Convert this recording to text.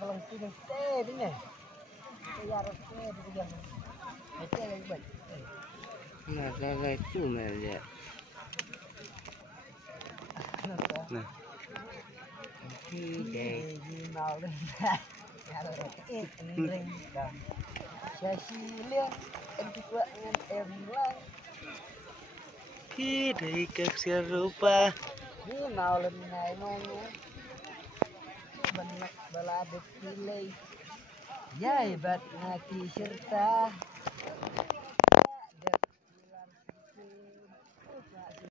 belum sini teh bener. Saya harus teh begitu. Itu yang baik. Nah, kayak itu meja. Nah. Oke, mau deh. Kalau ini dan Cecilia kedua dengan Emlang. Dari kasih rupa. Ini mau lenai nongnya. Banyak balade pilih. Ya hebat ngaki serta.